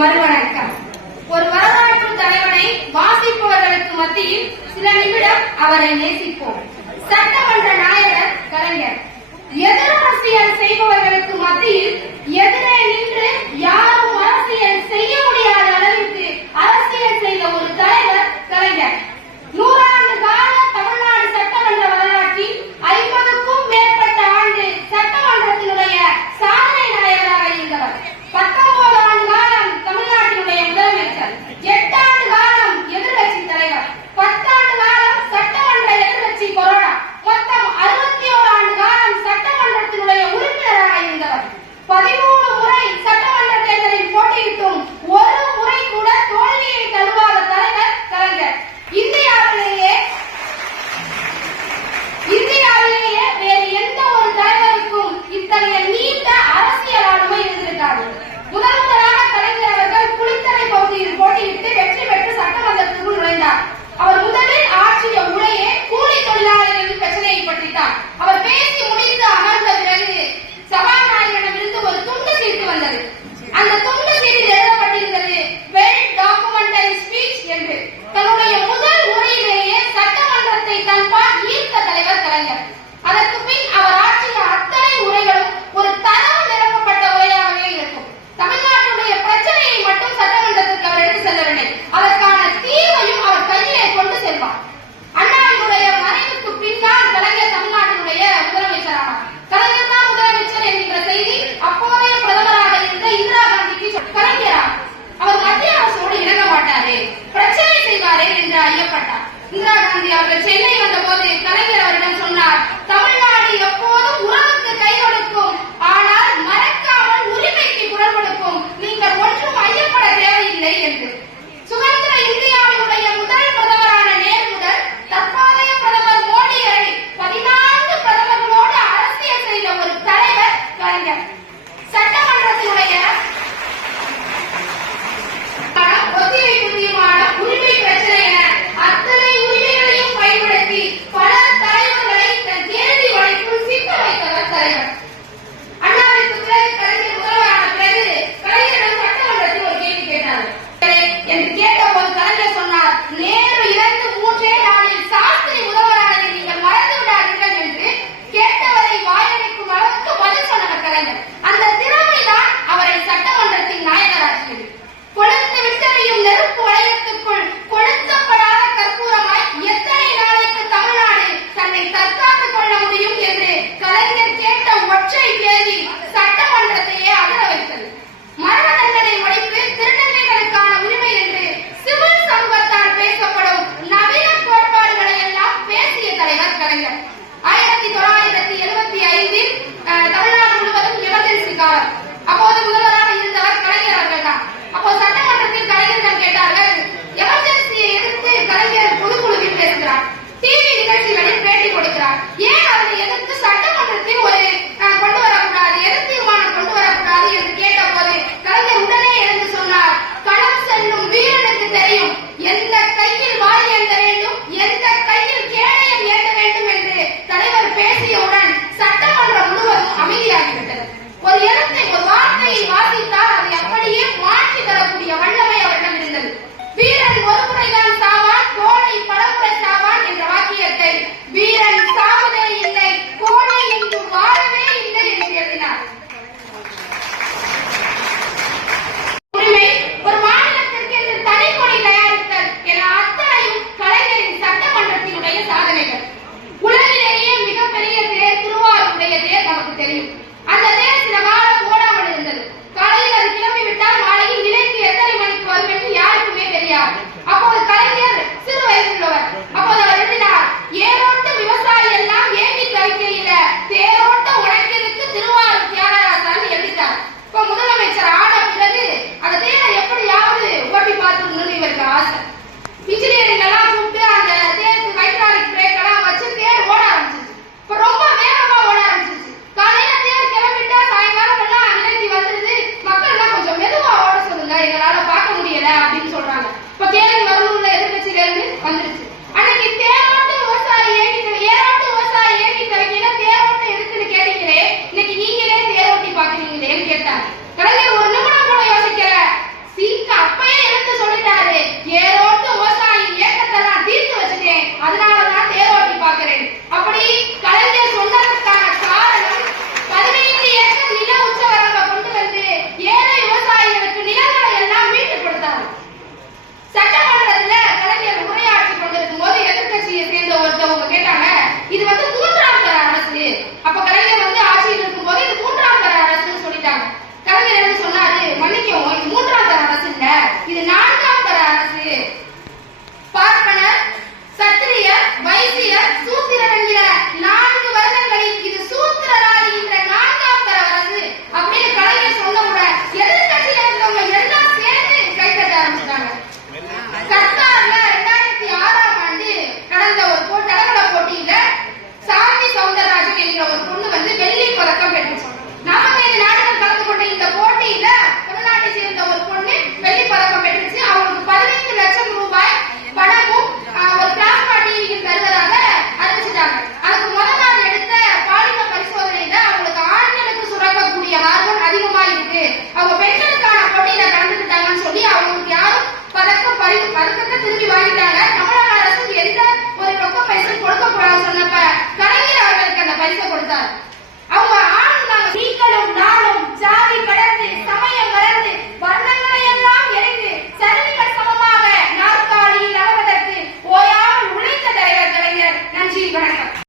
மறுவணக்கம். ஒரு வரலாற்று தலைவனை வாசிப்பவர்களுக்கு மத்தியில் சில நிமிடம் அவரை நேசிப்போம். சட்டமன்ற நாயகர் கலைஞர். எதிர் அரசியல் செய்வ Bueno, era